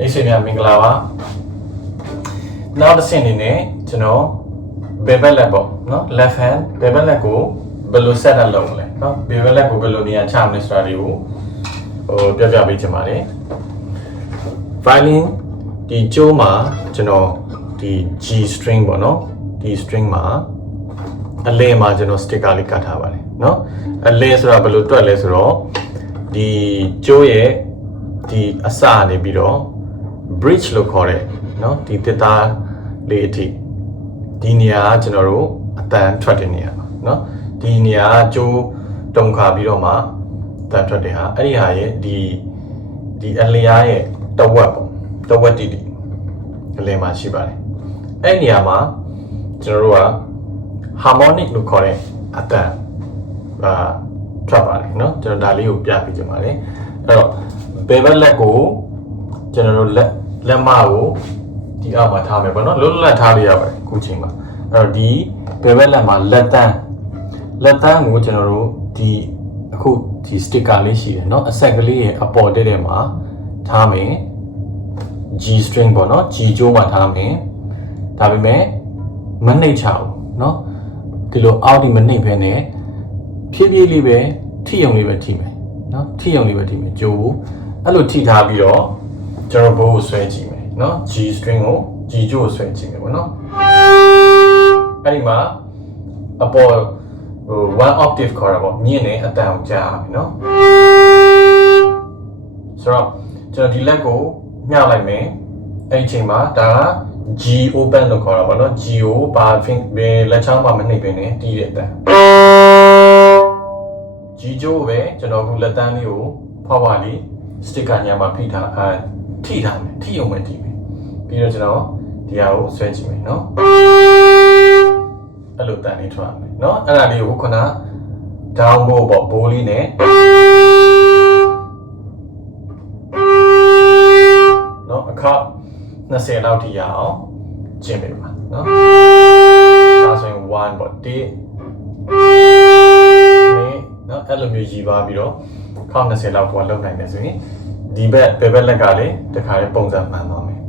အိတ်ဆွေများမင်္ဂလာပါနောက်တစ်ဆင့်အနေနဲ့ကျွန်တော်ဘယ်ဘက်လက်ပေါ့နော် left hand ဘယ်ဘက်လက်ကိုဘယ်လို set up လုပ်မလဲနော်ဘယ်ဘက်လက်ကိုဘယ်လိုနေရာချမလဲဆိုတာတွေကိုပြောပြပေးချင်ပါတယ် violin ဒီကျိုးမှာကျွန်တော်ဒီ G string ပေါ့နော်ဒီ string မှာအလဲမှာကျွန်တော် sticker လေးကတ်ထားပါတယ်နော်အလဲဆိုတာဘယ်လိုတွက်လဲဆိုတော့ဒီကျိုးရဲ့ဒီအစနေပြီးတော့ bridge လို့ခေါ်တယ်နော်ဒီတစ်သားလေးအထိဒီနေရာကကျွန်တော်တို့အတန်ထွက်တဲ့နေရာပါနော်ဒီနေရာကကျိုးတုံခါပြီးတော့မှအတန်ထွက်တဲ့ဟာအဲ့ဒီဟာရဲ့ဒီအလျားရဲ့တဝက်ပေါ့တဝက်တိတိအလယ်မှာရှိပါတယ်အဲ့နေရာမှာကျွန်တော်တို့က harmonic လို့ခေါ်တဲ့အတန်ထွက်ပါတယ်နော်ကျွန်တော်ဒါလေးကိုပြပြချင်ပါတယ်အဲ့တော့ဘယ်ဘက်လက်ကိုကျွန်တော်တို့လက်မကိုဒီအောက်မှာထားမယ်ပေါ့နော်လွတ်လပ်ထားလို့ရပါတယ်အခုချိန်မှာအဲ့တော့ဒီဘယ်ဘက်လက်မှာလက်တန်းကိုကျွန်တော်တို့ဒီအခုဒီ sticker လေးရှိတယ်เนาะအဆက်ကလေးရဲ့အပေါ်တဲ့မှာထားမယ် G string ပေါ့เนาะ G ကျိုးမှာထားမယ်ဒါပေမဲ့မနှိပ်ချဘူးเนาะဒီလိုအောက်ဒီမနှိပ်ဖဲနဲ့ဖြည်းဖြည်းလေးပဲထိအောင်လေးပဲထိမယ်เนาะထိအောင်လေးပဲထိမယ်ကျိုးအဲ့လိုထိထားပြီးတော့ကျွန်တော်ဘိုးကိုဆွဲကြည့်မယ်เนาะ G string ကို G ကျိုးကိုဆွဲကြည့်မယ်ပေါ့เนาะအဲ့ဒီမှာအပေါ်one octave ခေါ်တာပေါ့မြင့်နေအတန်ကိုကြားပြီเนาะဆိုတော့ကျွန်တော်ဒီလက်ကိုညှောက်လိုက်မယ်အဲ့ဒီချိန်မှာဒါက G open လို့ခေါ်တာပေါ့เนาะ G ကိုဘာဖြစ်ဘယ်လက်ချောင်းမှာမနှိပ်ပဲနဲ့တီးတဲ့အတန် G ကျိုးပဲကျွန်တော်ခုလက်တန်းလေးကိုဖွားဖွားလေး sticker ညမှာဖိထားထိထားမယ်ထိအောင်ပဲထိမယ်ပြီးတော့ကျွန်တော်ဒီဟာကိုဆွဲကြည့်မယ်เนาะအဲ့လိုတန်လေးထွက်ရမယ်เนาะအဲ့ဒါလေးကိုခုန down bow ပေါ့ဘိုးလေးနဲ့เนาะအခါ20လောက်ထိရအောင်ကျင့်ပေးပါเนาะဒါဆိုရင်1ပေါ့1เนาะအဲ့လိုမျိုးကြီးပါပြီးတော့ခေါင်း20လောက်ပေါ်လောက်နိုင်တယ်ဆိုရင်ဒီဘက်ဘယ်ဘက်လက်ကလည်းတခါလေးပုံစံမှန်သွားမယ်